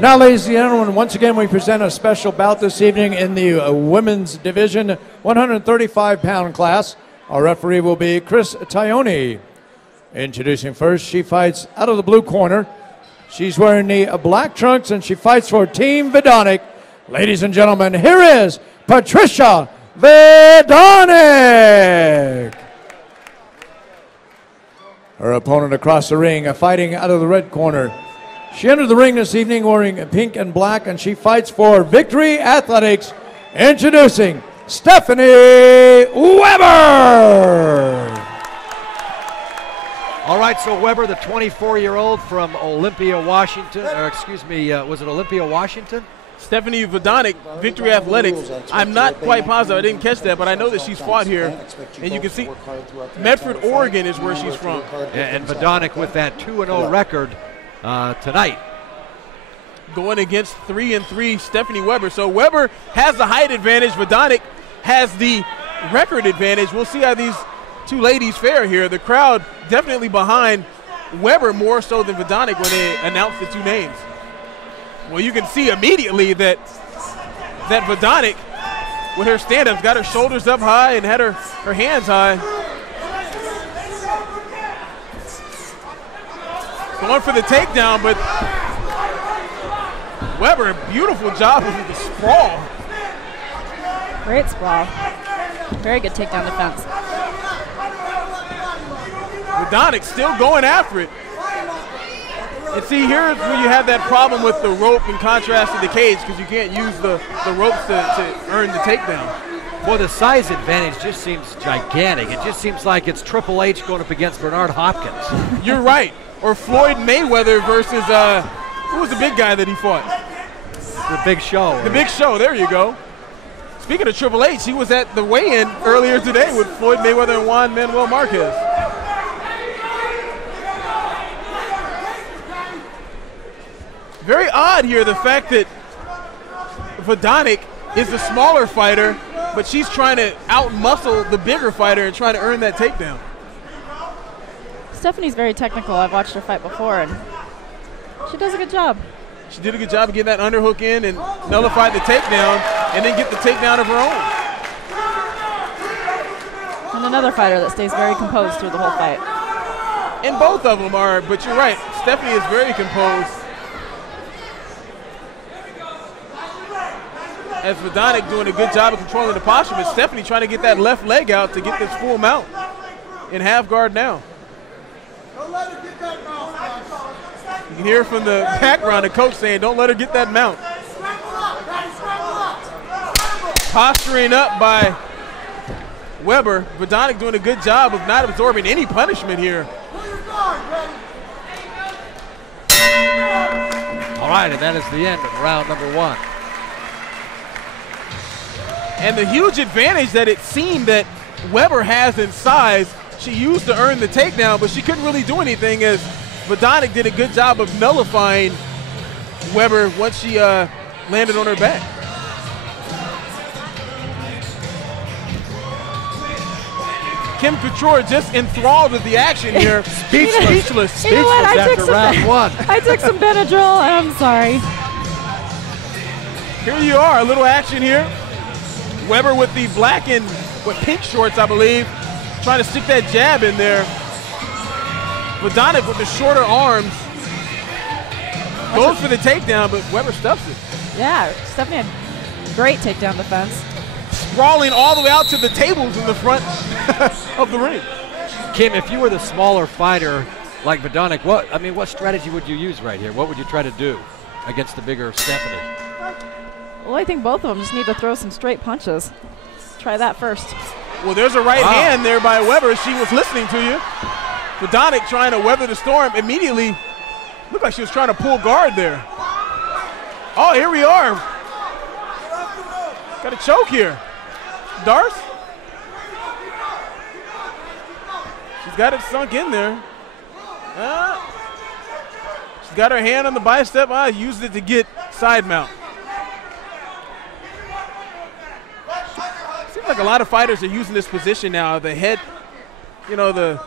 Now, ladies and gentlemen, once again, we present a special bout this evening in the women's division, 135-pound class. Our referee will be Chris Tione. Introducing first, she fights out of the blue corner. She's wearing the black trunks, and she fights for Team Vidonic. Ladies and gentlemen, here is Patricia Vidonic. Her opponent across the ring, fighting out of the red corner. She entered the ring this evening wearing pink and black, and she fights for Victory Athletics. Introducing Stephanie Weber. All right, so Weber, the 24-year-old from Olympia, Washington, or excuse me, was it Olympia, Washington? Stephanie Vidonic, Victory Athletics. I'm not quite positive. I didn't catch that, but I know that she's fought here. And you can see Medford, Oregon is where she's from. And Vidonic with that 2-0 record tonight. Going against 3-3 Stephanie Weber. So Weber has the height advantage. Vidonic has the record advantage. We'll see how these two ladies fare here. The crowd definitely behind Weber more so than Vidonic when they announce the two names. Well, you can see immediately that Vidonic, with her stand-ups, got her shoulders up high and had her hands high. Going for the takedown, but Weber, beautiful job with the sprawl. Great sprawl. Very good takedown defense. Vidonic still going after it. And see, here's where you have that problem with the rope in contrast to the cage, because you can't use the ropes to earn the takedown. Well, the size advantage just seems gigantic. It just seems like it's Triple H going up against Bernard Hopkins. You're right. Or Floyd Mayweather versus, who was the big guy that he fought? The Big Show. The Big Show, there you go. Speaking of Triple H, he was at the weigh-in earlier today with Floyd Mayweather and Juan Manuel Marquez. Very odd here, the fact that Vidonic is the smaller fighter, but she's trying to out-muscle the bigger fighter and trying to earn that takedown. Stephanie's very technical. I've watched her fight before, and she does a good job. She did a good job of getting that underhook in and nullified the takedown, and then get the takedown of her own. And another fighter that stays very composed through the whole fight. And both of them are, but you're right, Stephanie is very composed. As Vidonic doing a good job of controlling the posture, but Stephanie trying to get that left leg out to get this full mount in half guard now. You can hear from the background the coach saying, don't let her get that mount. Posturing up by Weber. Vidonic doing a good job of not absorbing any punishment here. All right, and that is the end of round number 1. And the huge advantage that it seemed that Weber has in size, she used to earn the takedown, but she couldn't really do anything as Vidonic did a good job of nullifying Weber once she landed on her back. Kim Couture just enthralled with the action here. Speechless. You know what? After round 1. I took some Benadryl. I'm sorry. Here you are, a little action here. Weber with the black and pink shorts, I believe, trying to stick that jab in there. Vidonic with the shorter arms goes for the takedown, but Weber stuffs it. Yeah, Stephanie had great takedown defense. Sprawling all the way out to the tables in the front of the ring. Kim, if you were the smaller fighter like Vidonic, what strategy would you use right here? What would you try to do against the bigger Stephanie? Well, I think both of them just need to throw some straight punches. Let's try that first. Well, there's a right hand there by Weber. She was listening to you. Vidonic trying to weather the storm immediately. Looked like she was trying to pull guard there. Oh, here we are. Got a choke here. Darce. She's got it sunk in there. She's got her hand on the bicep. Used it to get side mount. Seems like a lot of fighters are using this position now. The head, you know, the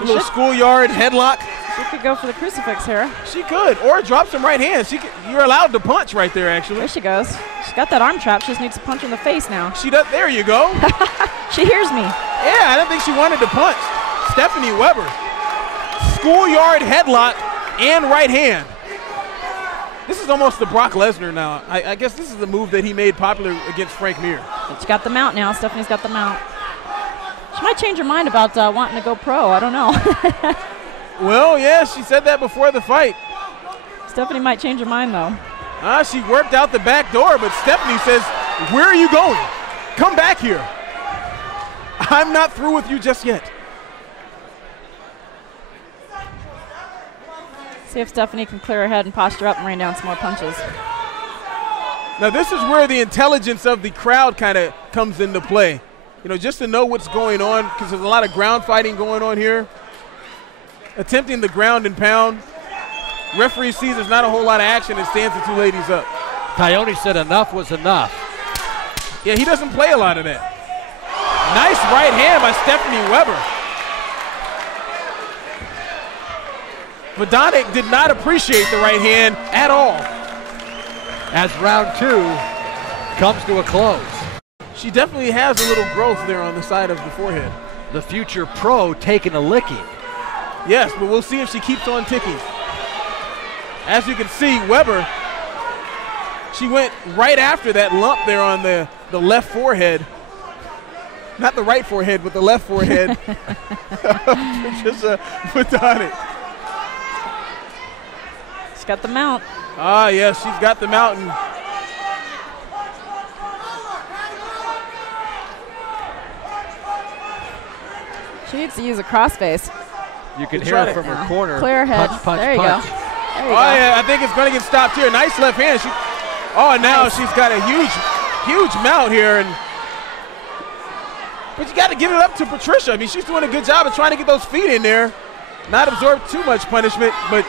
little schoolyard headlock. She could go for the crucifix here. She could, or drop some right hands. You're allowed to punch right there, actually. There she goes. She's got that arm trap. She just needs to punch in the face now. She does. There you go. She hears me. Yeah, I didn't think she wanted to punch. Stephanie Weber. Schoolyard headlock and right hand. This is almost the Brock Lesnar now. I guess this is the move that he made popular against Frank Mir. But she got the mount now. Stephanie's got the mount. She might change her mind about wanting to go pro. I don't know. Well, yeah, she said that before the fight. Stephanie might change her mind, though. She worked out the back door, but Stephanie says, where are you going? Come back here. I'm not through with you just yet. See if Stephanie can clear her head and posture up and rain down some more punches. Now, this is where the intelligence of the crowd kind of comes into play. You know, just to know what's going on, because there's a lot of ground fighting going on here. Attempting the ground and pound. Referee sees there's not a whole lot of action and stands the two ladies up. Tayoni said enough was enough. Yeah, he doesn't play a lot of that. Nice right hand by Stephanie Weber. Vidonic did not appreciate the right hand at all. As round 2 comes to a close. She definitely has a little growth there on the side of the forehead. The future pro taking a licking. Yes, but we'll see if she keeps on ticking. As you can see, Weber, she went right after that lump there on the left forehead. Not the right forehead, but the left forehead. Patricia Vidonic. She's got the mount. Ah, yes, she's got the mountain. She needs to use a crossface. You can hear it from her corner. Clear her head. Punch, punch, there you punch. go. There you Oh, go. yeah, I think it's going to get stopped here. Nice left hand. Now she's got a huge mount here. But you got to give it up to Patricia. I mean, she's doing a good job of trying to get those feet in there. Not absorb too much punishment, but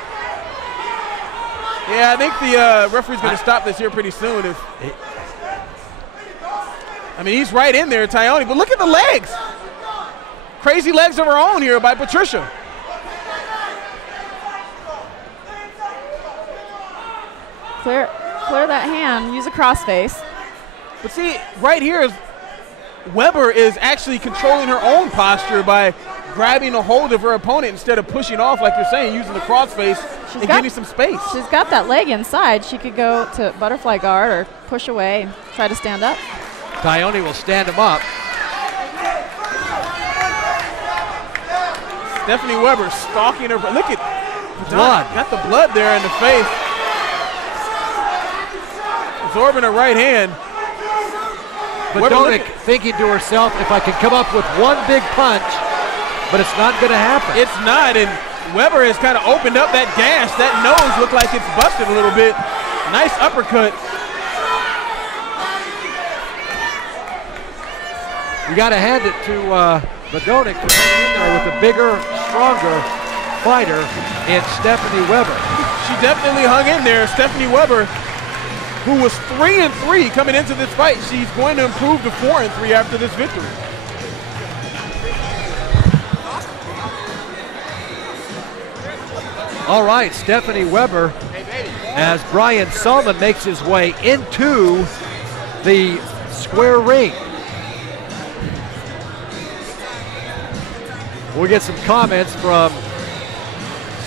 yeah, I think the referee's going to stop this here pretty soon. I mean, he's right in there, Tayoni, but look at the legs. Crazy legs of her own here by Patricia. Clear that hand. Use a crossface. But see, right here, Weber is actually controlling her own posture by grabbing a hold of her opponent instead of pushing off, like you're saying, using the crossface and getting some space. She's got that leg inside. She could go to butterfly guard or push away and try to stand up. Tayoni will stand him up. Stephanie Weber stalking her. Look at blood. Got the blood there in the face. Absorbing her right hand. Vidonic thinking to herself, if I can come up with one big punch, but it's not going to happen. It's not, and Weber has kind of opened up that gash. That nose looked like it's busted a little bit. Nice uppercut. You got to hand it to Vidonic for hanging in there with a bigger, stronger fighter in Stephanie Weber. She definitely hung in there. Stephanie Weber, who was 3-3 coming into this fight, she's going to improve to 4-3 after this victory. All right, Stephanie Weber, as Brian Sullivan makes his way into the square ring. We'll get some comments from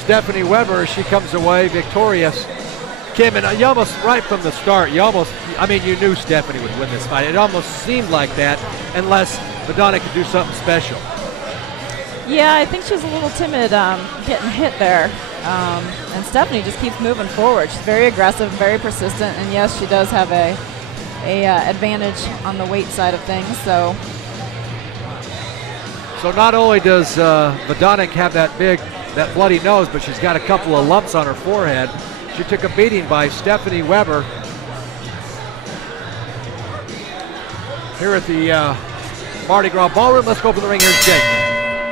Stephanie Weber as she comes away victorious. Kim, and you almost, right from the start, you knew Stephanie would win this fight. It almost seemed like that, unless Vidonic could do something special. Yeah, I think she's a little timid getting hit there. And Stephanie just keeps moving forward. She's very aggressive, very persistent, and yes, she does have a advantage on the weight side of things. So not only does Vidonic have that bloody nose, but she's got a couple of lumps on her forehead. She took a beating by Stephanie Weber here at the Mardi Gras Ballroom. Let's go open the ring. Here's Jake.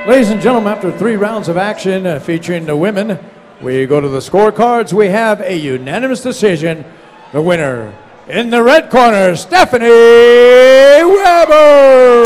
Ladies and gentlemen, after 3 rounds of action featuring the women, we go to the scorecards. We have a unanimous decision. The winner in the red corner, Stephanie Weber.